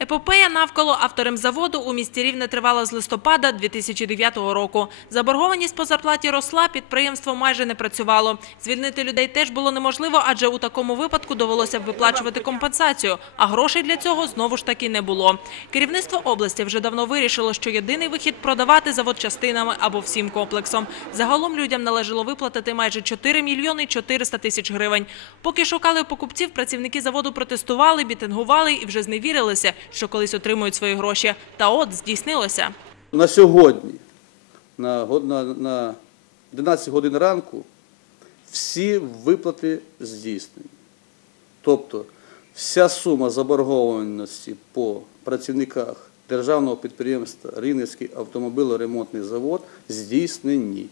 Епопея навколо авторемзаводу у місті Рівне тривала з листопада 2009 року. Заборгованість по зарплаті росла, підприємство майже не працювало. Звільнити людей теж було неможливо, адже у такому випадку довелося б виплачувати компенсацію, а грошей для цього знову ж таки не було. Керівництво області вже давно вирішило, що єдиний вихід – продавати завод частинами або всім комплексом. Загалом людям належало виплатити майже 4 мільйони 400 тисяч гривень. Поки шукали покупців, працівники заводу протестували, бітингували і вже зневірилися, що колись отримують свої гроші. Та от здійснилося. На сьогодні, на, на, на 11 годин ранку, всі виплати здійснені. Тобто вся сума заборгованості по працівниках державного підприємства Рівненський автомобілеремонтний завод здійснені.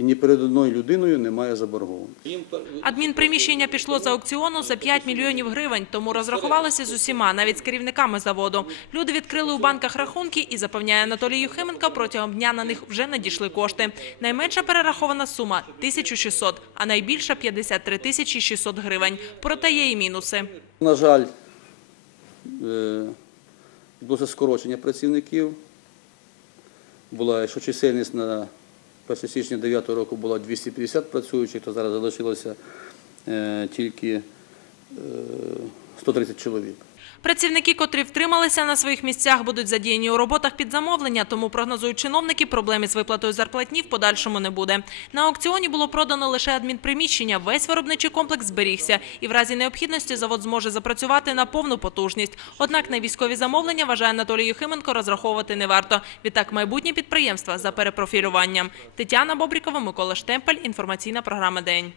І ні перед одною людиною немає заборгованості. Адмінприміщення пішло з аукціону за 5 мільйонів гривень, тому розрахувалися з усіма, навіть з керівниками заводу. Люди відкрили у банках рахунки і, запевняє Анатолій Юхименко, протягом дня на них вже надійшли кошти. Найменша перерахована сума – 1600, а найбільша – 53 тисячі 600 гривень. Проте є і мінуси. На жаль, е, відбулося скорочення працівників. Була, якщо чисельність на 1 січня 9 року було 250 працюючих, то зараз залишилося е, тільки е, 130 чоловік. Працівники, котрі втрималися на своїх місцях, будуть задіяні у роботах під замовлення, тому прогнозують чиновники, проблем із виплатою зарплатні в подальшому не буде. На аукціоні було продано лише адмінприміщення, весь виробничий комплекс зберігся, і в разі необхідності завод зможе запрацювати на повну потужність. Однак на військові замовлення, вважає Анатолій Юхименко, розраховувати не варто. Відтак майбутні підприємства за перепрофілюванням. Тетяна Бобрікова, Микола Штемпель, інформаційна програма «День».